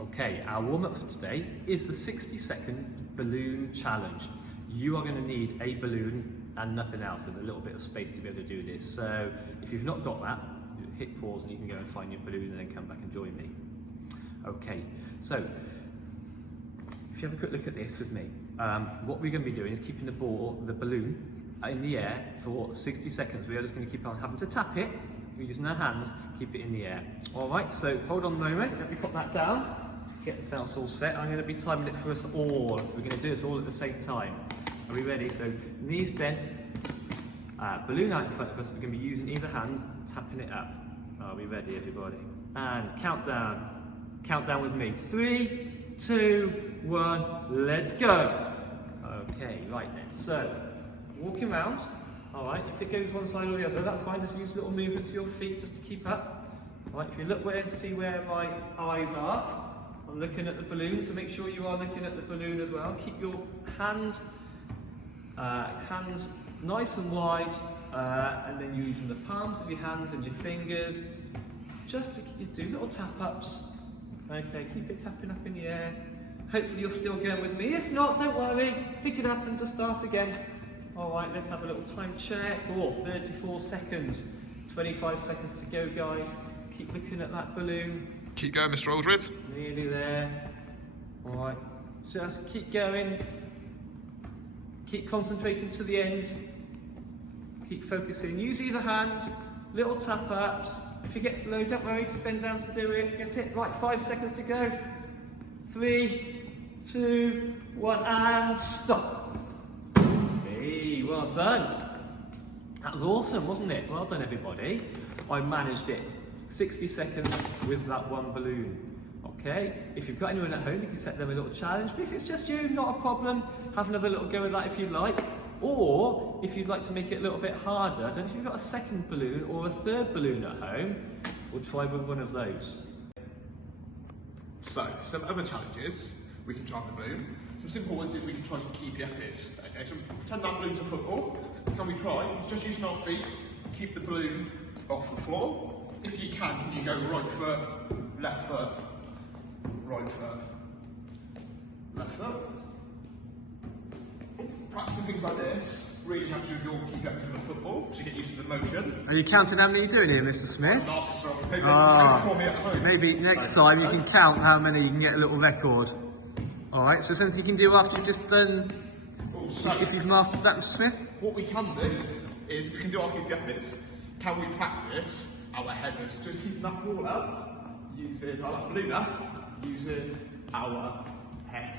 Okay, our warm-up for today is the 60-second balloon challenge. You are going to need a balloon and nothing else, and a little bit of space to be able to do this. So if you've not got that, hit pause and you can go and find your balloon and then come back and join me. Okay, so if you have a quick look at this with me, what we're going to be doing is keeping the balloon in the air for 60 seconds. We are just going to keep on having to tap it. We're using our hands, keep it in the air. All right, so hold on a moment, let me put that down. Get ourselves all set. I'm going to be timing it for us all. So we're going to do this all at the same time. Are we ready? So knees bent, balloon out in front of us. We're going to be using either hand, tapping it up. Are we ready, everybody? And countdown. Countdown with me. 3, 2, 1, let's go. Okay, right then. So, walking around. All right, if it goes one side or the other, that's fine. Just use little movements of your feet just to keep up. All right, if you look see where my eyes are. I'm looking at the balloon, so make sure you are looking at the balloon as well. Keep your hands nice and wide, and then using the palms of your hands and your fingers just to do little tap-ups. Okay, keep it tapping up in the air. Hopefully you're still going with me. If not, don't worry. Pick it up and just start again. All right, let's have a little time check. Oh, 34 seconds. 25 seconds to go, guys. Keep looking at that balloon. Keep going, Mr. Aldred. Nearly there. All right, just keep going. Keep concentrating to the end. Keep focusing. Use either hand. Little tap-ups. If it gets low, don't worry, just bend down to do it. Get it? Right, 5 seconds to go. 3, 2, 1, and stop. Hey, well done. That was awesome, wasn't it? Well done, everybody. I managed it. 60 seconds with that one balloon. Okay, if you've got anyone at home, you can set them a little challenge, but if it's just you, not a problem. Have another little go at that if you'd like. Or, if you'd like to make it a little bit harder, I don't know if you've got a second balloon or a third balloon at home, we'll try with one of those. So, some other challenges, we can try with the balloon. Some simple ones is we can try some key PFs. Okay, so pretend that balloon's a football. Can we try? Just using our feet, keep the balloon off the floor. If you can you go right foot, left foot, right foot, left foot. Practicing things like this really helps you with your key PFs with the football, so you get used to the motion. Are you counting how many you're doing here, Mr. Smith? Not so. Maybe for me at home. Maybe next time you can count how many, you can get a little record. Alright, so something you can do after you've just done, if you've mastered that, Mr. Smith? What we can do is, we can do our key PFs. Can we practice our headers? Just keeping that ball up, using our balloon up, using our head.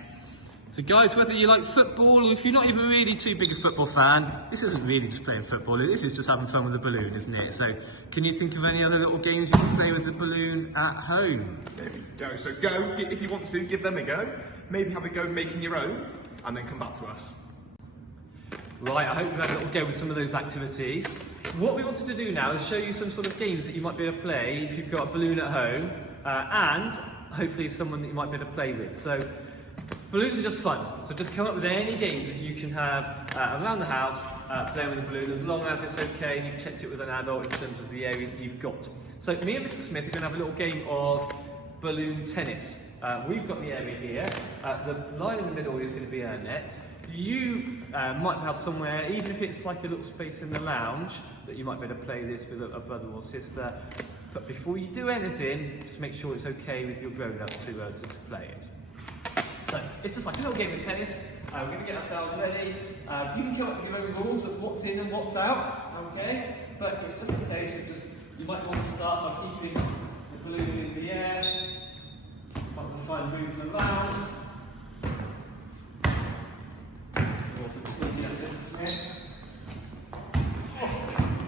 So guys, whether you like football or if you're not even really too big a football fan, this isn't really just playing football, this is just having fun with the balloon, isn't it? So can you think of any other little games you can play with the balloon at home? There we go. So go, if you want to, give them a go. Maybe have a go making your own, and then come back to us. Right, I hope you've had a little go with some of those activities. What we wanted to do now is show you some sort of games that you might be able to play if you've got a balloon at home, and hopefully someone that you might be able to play with. So balloons are just fun, so just come up with any games that you can have around the house playing with a balloon, as long as it's okay and you've checked it with an adult in terms of the area that you've got. So me and Mr. Smith are going to have a little game of balloon tennis. We've got the area here. The line in the middle is going to be our net. You might have somewhere, even if it's like a little space in the lounge, that you might be able to play this with a brother or sister. But before you do anything, just make sure it's okay with your grown-up to play it. So it's just like a little game of tennis. We're going to get ourselves ready. You can come up with your own rules of what's in and what's out, okay? But it's just a case of you might want to start by keeping the balloon in the air. You might want to try and move them around.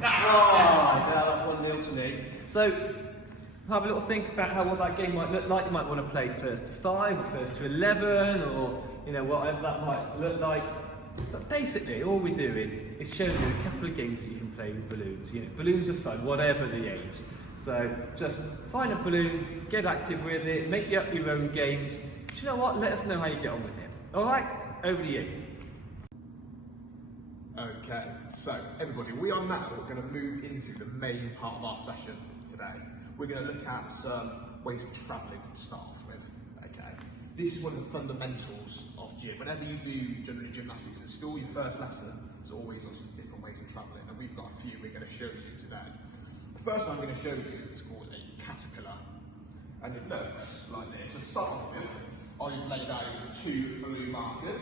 That's 1-0 to me. So have a little think about what that game might look like. You might want to play first to 5 or first to 11, or whatever that might look like. But basically, all we're doing is showing you a couple of games that you can play with balloons. Balloons are fun, whatever the age. So just find a balloon, get active with it, make up your own games. Do you know what? Let us know how you get on with it. All right, over to you. Okay, so everybody, we are now going to move into the main part of our session today. We're going to look at some ways of travelling to start off with. This is one of the fundamentals of gym. Whenever you do general gymnastics at school, your first lesson is always on some different ways of travelling, and we've got a few we're going to show you today. The first one I'm going to show you is called a caterpillar, and it looks like this. To start off with, I've laid out 2 balloon markers.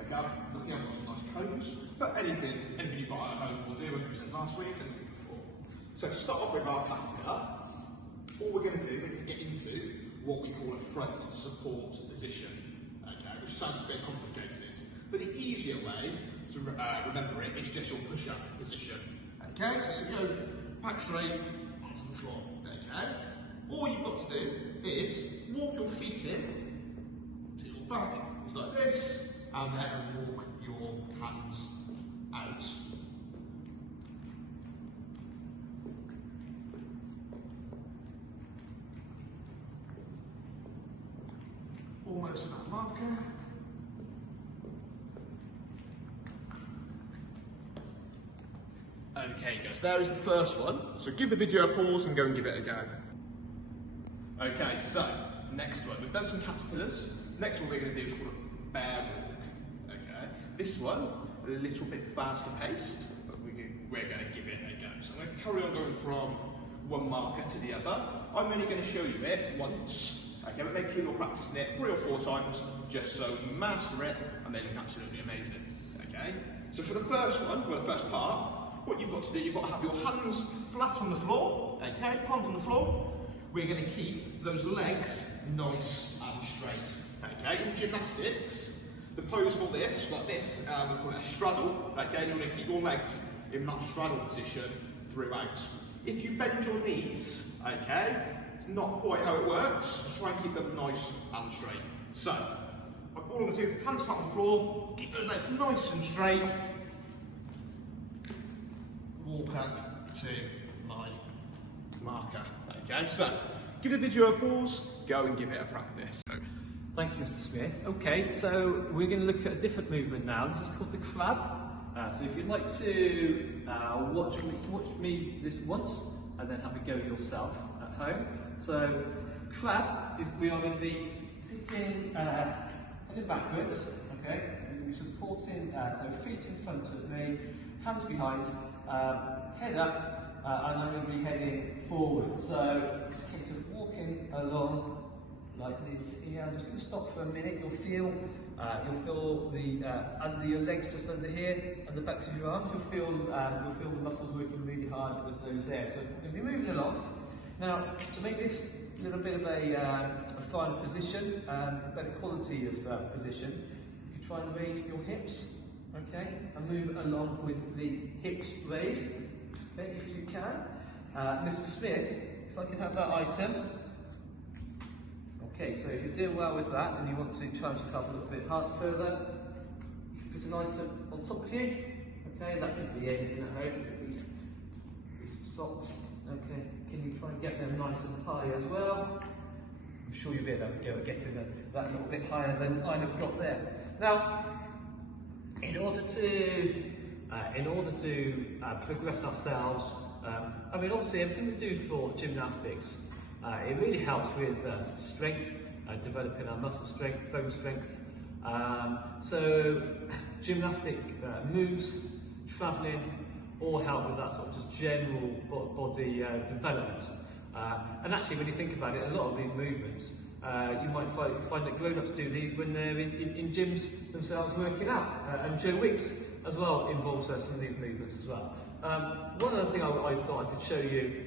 Okay, I'm looking at some nice cones, but anything you buy at home will do, as we said last week and the week before. So to start off with our caterpillar, all we're going to do, we're going to get into what we call a front support position, okay, which sounds a bit complicated, but the easier way to remember it is just your push-up position. Okay, so you go back straight onto the floor. Okay, all you've got to do is walk your feet in to your back, just like this, and then walk your hands out. Almost to that marker. Okay guys, there is the first one. So give the video a pause and go and give it a go. Okay, so next one. We've done some caterpillars. Next one we're going to do is called a bear walk. Okay, this one a little bit faster paced, but we're going to give it a go. So I'm going to carry on going from one marker to the other. I'm only going to show you it once. Okay, but make sure you're practicing it 3 or 4 times, just so you master it, and then it's absolutely amazing. Okay, so for the first one, well, the first part, what you've got to do, you've got to have your hands flat on the floor. Okay, palms on the floor. We're going to keep those legs nice and straight. Okay, in gymnastics, the pose for this, like this, we call it a straddle. Okay, and you're going to keep your legs in that straddle position throughout. If you bend your knees, okay, it's not quite how it works. Just try and keep them nice and straight. So, all I'm going to do, hands flat on the floor, keep those legs nice and straight. Walk up to my marker. Okay, so give the video a pause, go and give it a practice. Thanks, Mr. Smith. Okay, so we're going to look at a different movement now. This is called the crab. So if you'd like to watch me this once and then have a go yourself at home. So crab is we are going to be sitting heading backwards. Okay, and we're supporting so feet in front of me, hands behind, head up, and I'm going to be heading forward. So it's a case of walking along like this here. I'm just going to stop for a minute. You'll feel the under your legs just under here and the backs of your arms. You'll feel the muscles working really hard with those there. So we're going to be moving along. Now to make this a little bit of a finer position, a better quality of position, you can try and raise your hips, okay, and move along with the hips raised, okay, if you can. Mr. Smith, if I could have that item. Okay, so if you're doing well with that and you want to challenge yourself a little bit further, you can put an item on top of you. Okay, that could be anything at home. It could be these socks. Okay, can you try and get them nice and high as well? I'm sure you'll be able to go at getting that a little bit higher than I have got there. Now, in order to progress ourselves, I mean, obviously everything we do for gymnastics, it really helps with strength, developing our muscle strength, bone strength. So gymnastic moves, travelling, all help with that sort of just general body development. And actually, when you think about it, a lot of these movements, you might find that grown-ups do these when they're in gyms themselves working out. And Joe Wicks as well involves some of these movements as well. One other thing I thought I could show you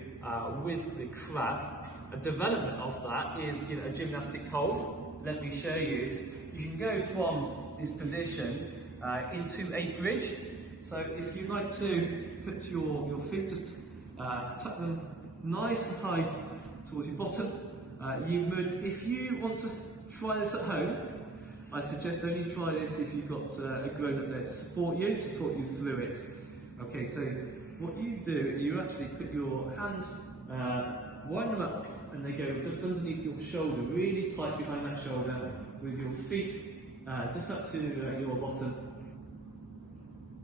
with the crab, a development of that is a gymnastics hold. Let me show you. You can go from this position into a bridge. So if you'd like to put your feet, just tuck them nice and high towards your bottom. You would, if you want to try this at home, I suggest only try this if you've got a grown-up there to support you, to talk you through it. Okay, so what you do, you actually put your hands, wind them up, and they go just underneath your shoulder, really tight behind that shoulder, with your feet just up to your bottom.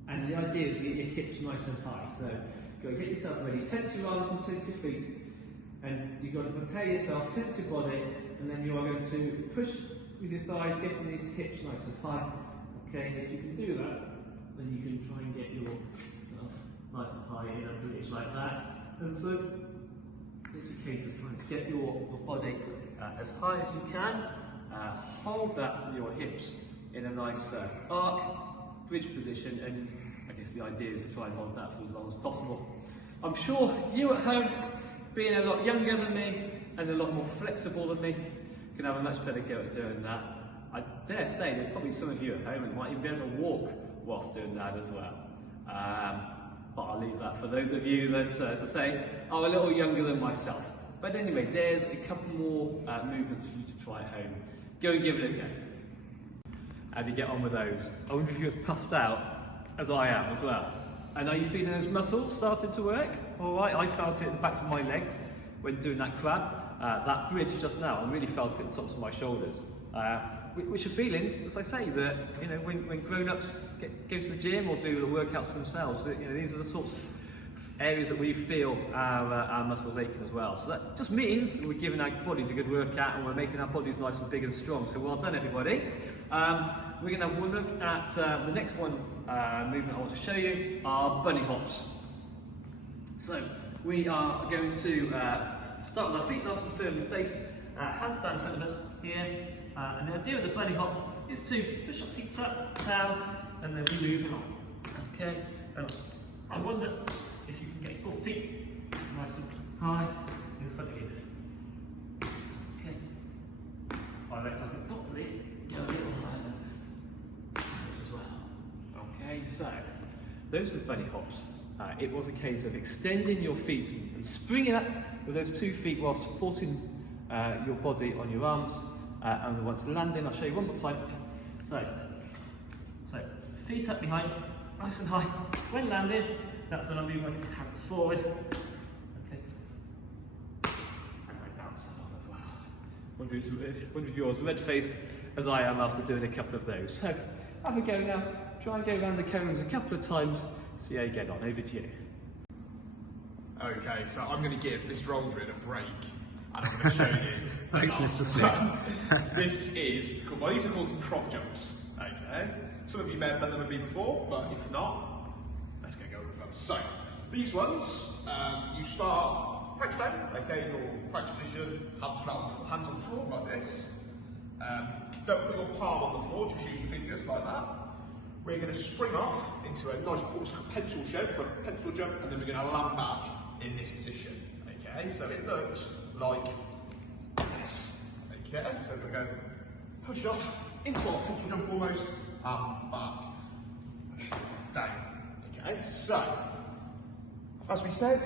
And the idea is to get your hips nice and high. So go get yourself ready, tense your arms and tense your feet, and you've got to prepare yourself, tense your body, and then you are going to push with your thighs, getting these hips nice and high. Okay, if you can do that, then you can try and get your stuff nice and high in a bridge like that. And so it's a case of trying to get your body as high as you can. Hold that with your hips in a nice arc, bridge position, and I guess the idea is to try and hold that for as long as possible. I'm sure you at home, being a lot younger than me and a lot more flexible than me, can have a much better go at doing that. I dare say there's probably some of you at home that might even be able to walk whilst doing that as well. But I'll leave that for those of you that, as I say, are a little younger than myself. But anyway, there's a couple more movements for you to try at home. Go and give it a go. How do you get on with those? I wonder if you're as puffed out as I am as well. And are you feeling those muscles starting to work? All right, I felt it at the backs of my legs when doing that crab. That bridge just now, I really felt it at the tops of my shoulders. Which are feelings, as I say, that when grown-ups go to the gym or do the workouts themselves, these are the sorts of areas that we feel our muscles aching as well. So that just means that we're giving our bodies a good workout and we're making our bodies nice and big and strong. So well done, everybody. We're going to have one look at the next one movement I want to show you are bunny hops. So we are going to start with our feet nice and firmly placed, hands down in front of us here. And the idea of the bunny hop is to push your feet up, down, and then we move along. Okay? I wonder if you can get your feet nice and high in front of you. Okay. I reckon I could probably go a little higher as well. Okay, so those are the bunny hops. It was a case of extending your feet and springing up with those 2 feet while supporting your body on your arms. And once landing, I'll show you one more time. So feet up behind, nice and high. When landing, that's when I move my hands forward. Okay. And I bounce along as well. Wonder if you're as red-faced as I am after doing a couple of those. So have a go now. Try and go around the cones a couple of times. See how you get on. Over to you. Okay, so I'm going to give Mr. Aldrin a break. And I'm going to show you. Thanks, Mr. Smith. This is, well, these are called some frog jumps. Okay. Some of you may have done them with me before, but if not, let's get going with them. So, these ones, you start crouch down, okay, in your crouch position, hands on the floor like this. Don't put your palm on the floor, just use your fingers like that. We're going to spring off into a nice pencil shape for a pencil jump, and then we're going to land back in this position. Okay, so it looks like this. Okay, so we're going to push off into our pencil jump almost, back, down. Okay, so as we said,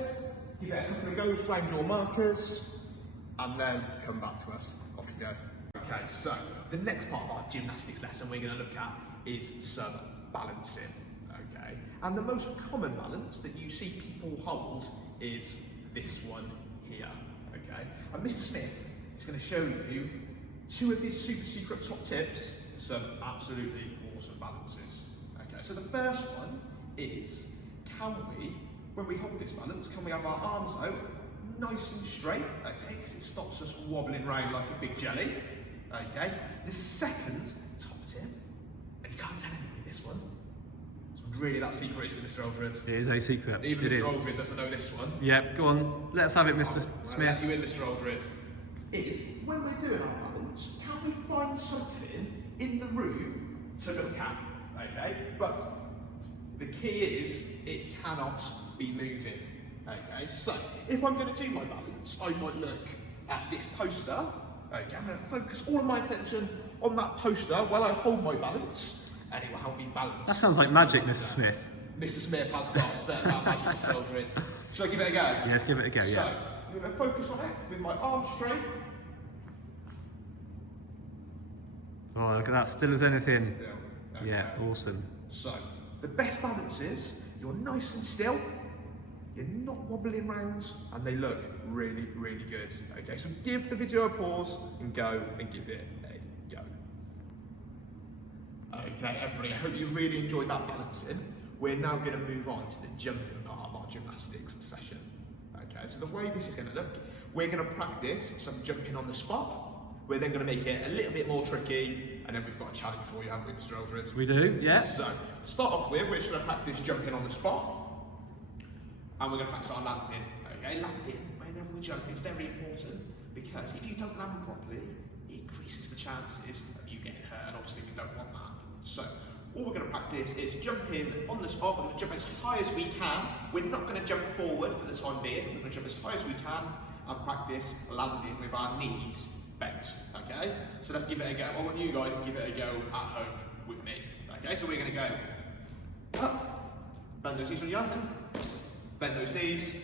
you get a couple of goes round your markers, and then come back to us. Off you go. Okay, so the next part of our gymnastics lesson we're going to look at is some balancing. Okay, and the most common balance that you see people hold is this one here. Okay, and Mr. Smith is going to show you 2 of his super secret top tips for some absolutely awesome balances. Okay, so the first one is, can we, when we hold this balance, can we have our arms out nice and straight? Okay, because it stops us wobbling around like a big jelly. Okay, the second top tip, and you can't tell anybody this one, it's really that secret, isn't it, Mr. Aldred? It is a secret. Even it Mr. is. Aldred doesn't know this one. Yep, go on. Let's have it, Mr. I'll Smith. let you in, Mr. Aldred. Is when we're doing our balance, can we find something in the room to look at? Okay, but the key is it cannot be moving. Okay, so if I'm going to do my balance, I might look at this poster. Okay, I'm going to focus all of my attention on that poster while I hold my balance, and it will help me balance. That sounds like magic, Mr. Smith. Mr. Smith has got a certain amount of magic, Mr. Aldred. Shall I give it a go? Yes, give it a go, So, yeah. I'm going to focus on it with my arms straight. Oh, look at that, still as anything. Still. Okay. Yeah, awesome. So, the best balance is you're nice and still, you're not wobbling round, and they look really, really good. Okay, so give the video a pause and go and give it a go. Okay, everybody, I hope you really enjoyed that balancing. We're now going to move on to the jumping part of our gymnastics session. Okay, so the way this is going to look, we're going to practice some jumping on the spot We're then going to make it a little bit more tricky, and then we've got a challenge for you, haven't we, Mr. Eldred? We do, yeah. So, to start off with, we're just going to practice jumping on the spot, and we're going to practice our landing. Okay, landing, whenever we jump, is very important, because if you don't land properly, it increases the chances of you getting hurt, and obviously we don't want that. So, all we're going to practice is jumping on the spot. We're going to jump as high as we can. We're not going to jump forward for the time being. We're going to jump as high as we can and practice landing with our knees bent. Okay? So let's give it a go. I want you guys to give it a go at home with me. Okay? So we're going to go up, bend those knees on your landing, bend those knees,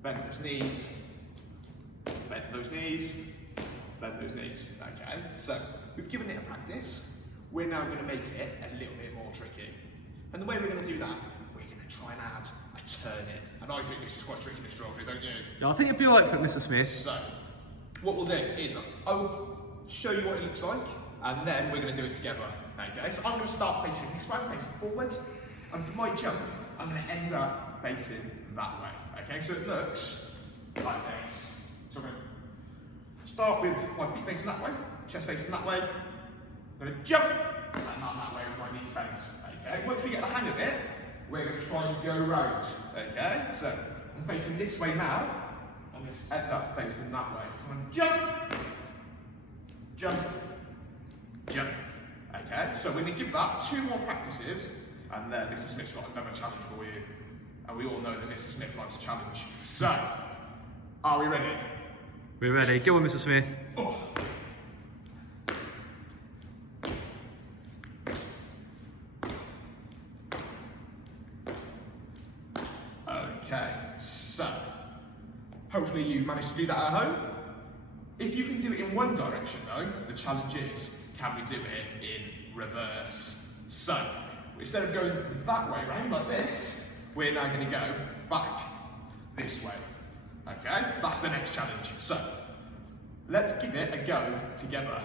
bend those knees, bend those knees, bend those knees. Okay? So we've given it a practice. We're now going to make it a little bit more tricky. And the way we're going to do that, we're going to try and add a turn in. And I think this is quite tricky, Mr. Audrey, don't you? Yeah, I think it'd be alright for it, Mr. Smith. So, what we'll do is, I'll show you what it looks like, and then we're going to do it together. Okay, so I'm going to start facing this way, facing forwards, and for my jump, I'm going to end up facing that way. Okay, so it looks like this. So I'm going to start with my feet facing that way, chest facing that way. I'm going to jump, and not that way with my knees bent. Okay, once we get the hang of it, we're going to try and go round. Okay, so I'm facing this way now. I'm going to end up facing that way. I'm going to jump, jump, jump. Okay, so we're going to give that 2 more practices, and then Mr. Smith's got another challenge for you. And we all know that Mr. Smith likes a challenge. So, are we ready? We're ready. Go on, Mr. Smith. Oh. Okay, so hopefully you managed to do that at home. If you can do it in one direction though, the challenge is, can we do it in reverse? So, instead of going that way round like this, we're now going to go back this way. Okay, that's the next challenge. So, let's give it a go together.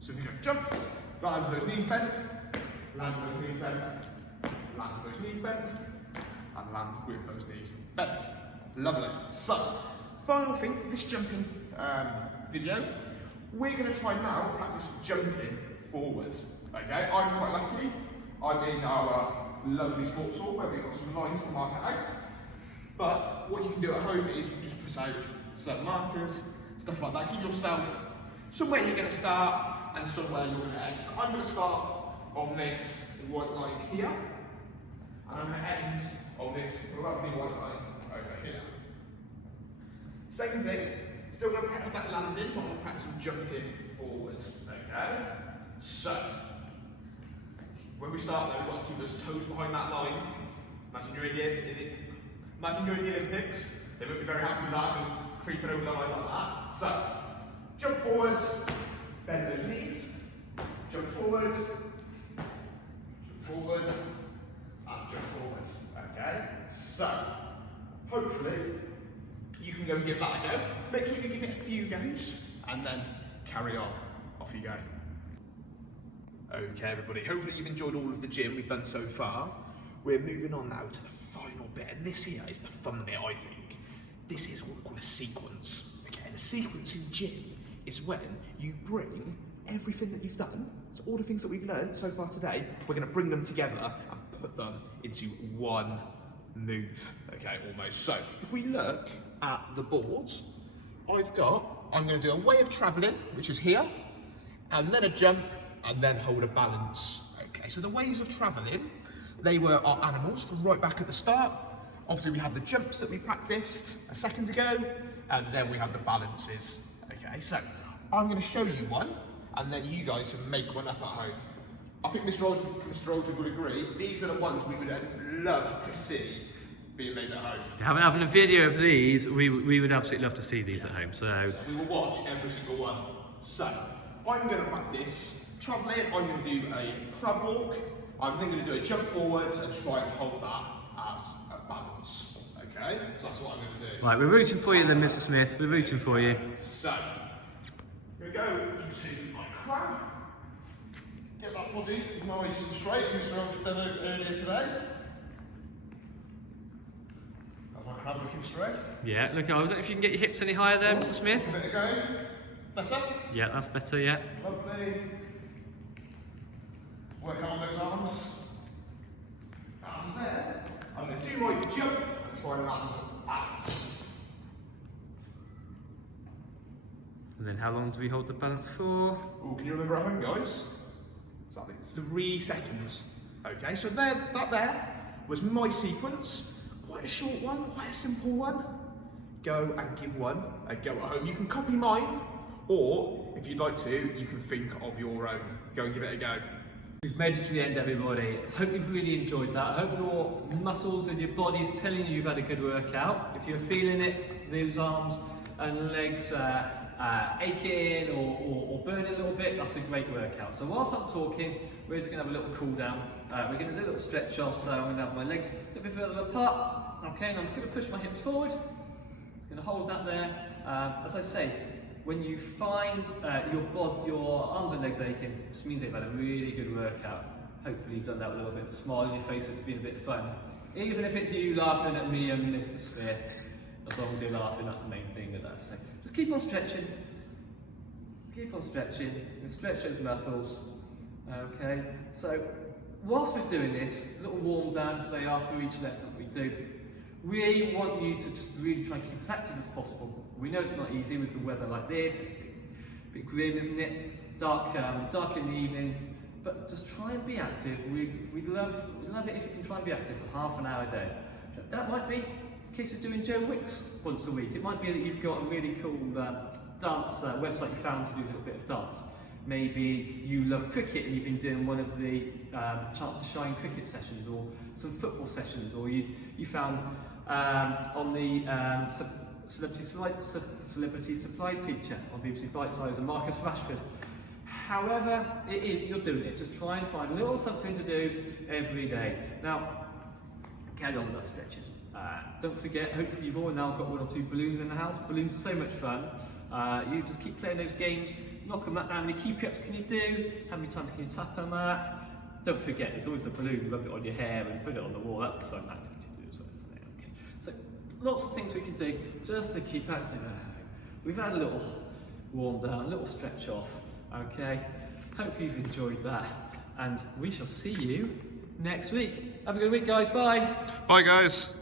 So we go jump, land with those knees bent, land with those knees bent, land with those knees bent, and land with those knees bent. Lovely. So, final thing for this jumping video, we're going to try now practice jumping forwards. Okay, I'm quite lucky. I'm in our lovely sports hall where we've got some lines to mark it out. But what you can do at home is you just put out some markers, stuff like that. Give yourself somewhere you're going to start and somewhere you're going to end. So I'm going to start on this white line here, and I'm going to end on this lovely white line over here. Same thing, still going to practice that landing, but I'm going to practice jumping forwards. Okay? So, when we start though, we've got to keep those toes behind that line. Imagine you're in the Olympics. They won't be very happy with that and creeping over the line like that. So, jump forwards, bend those knees, jump forwards, and jump forwards. Okay? So, hopefully, you can go and give that a go. Make sure you give it a few goes, and then carry on. Off you go. Okay, everybody, hopefully you've enjoyed all of the gym we've done so far. We're moving on now to the final bit, and this here is the fun bit, I think. This is what we call a sequence. Okay, and a sequence in gym is when you bring everything that you've done, so all the things that we've learned so far today, we're going to bring them together and put them into one move. Okay, almost. So, if we look at the boards, I'm going to do a way of travelling, which is here, and then a jump, and then hold a balance. Okay, so the ways of travelling, they were our animals from right back at the start. Obviously we had the jumps that we practiced a second ago, and then we had the balances. Okay, so I'm going to show you one, and then you guys can make one up at home. I think Mr. Aldred would agree, these are the ones we would love to see being made at home. Having a video of these, we would absolutely love to see these at home. So we will watch every single one. So, I'm going to practice travelling. I'm going to do a crab walk. I'm then going to do a jump forwards and try and hold that as a balance. Okay? So that's what I'm going to do. Right, we're rooting for you then, Mr. Smith. We're rooting for you. So, we're going to go into my crab. Get that body nice and straight, as Mr. Aldred done earlier today. That's my crab looking straight. Yeah, look, I don't know if you can get your hips any higher there, Mr. Smith. Give it a go. Better? Yeah, that's better, yeah. Lovely. Work on those arms. And there, I'm going to do my jump and try and land some balance. And then how long do we hold the balance for? Oh, can you remember at home, guys? Exactly 3 seconds. Okay, so that was my sequence. Quite a short one, quite a simple one. Go and give one a go at home. You can copy mine, or if you'd like to, you can think of your own. Go and give it a go. We've made it to the end, everybody. Hope you've really enjoyed that. I hope your muscles and your body's telling you you've had a good workout. If you're feeling it, those arms and legs aching or burning a little bit, that's a great workout. So whilst I'm talking, we're just going to have a little cool down. We're going to do a little stretch off, so I'm going to have my legs a little bit further apart. Okay, and I'm just going to push my hips forward. I'm going to hold that there. As I say, when you find your arms and legs aching, it just means they've had a really good workout. Hopefully you've done that with a little bit of a smile on your face, so it's been a bit fun. Even if it's you laughing at me and Mr. Smith, as long as you're laughing, that's the main thing with that. So just keep on stretching. Keep on stretching and stretch those muscles. Okay, so whilst we're doing this, a little warm down today after each lesson we do. We want you to just really try and keep as active as possible. We know it's not easy with the weather like this. It's a bit grim, isn't it? Dark in the evenings. But just try and be active. We'd love it if you can try and be active for half an hour a day. That might be a case of doing Joe Wicks once a week. It might be that you've got a really cool dance website you found to do a little bit of dance. Maybe you love cricket and you've been doing one of the Chance to Shine cricket sessions, or some football sessions, or you found on the Celebrity Supply Teacher on BBC Bitesize and Marcus Rashford. However it is you're doing it, just try and find a little something to do every day. Now, carry on with those stretches. Don't forget, hopefully you've all now got 1 or 2 balloons in the house. Balloons are so much fun. You just keep playing those games, knock them out. How many keep-ups can you do? How many times can you tap them out? Don't forget, there's always a balloon, rub it on your hair and put it on the wall. That's a fun activity to do as well, isn't it? Okay. So, lots of things we can do just to keep active. We've had a little warm down, a little stretch off, okay? Hope you've enjoyed that, and we shall see you next week. Have a good week, guys. Bye. Bye, guys.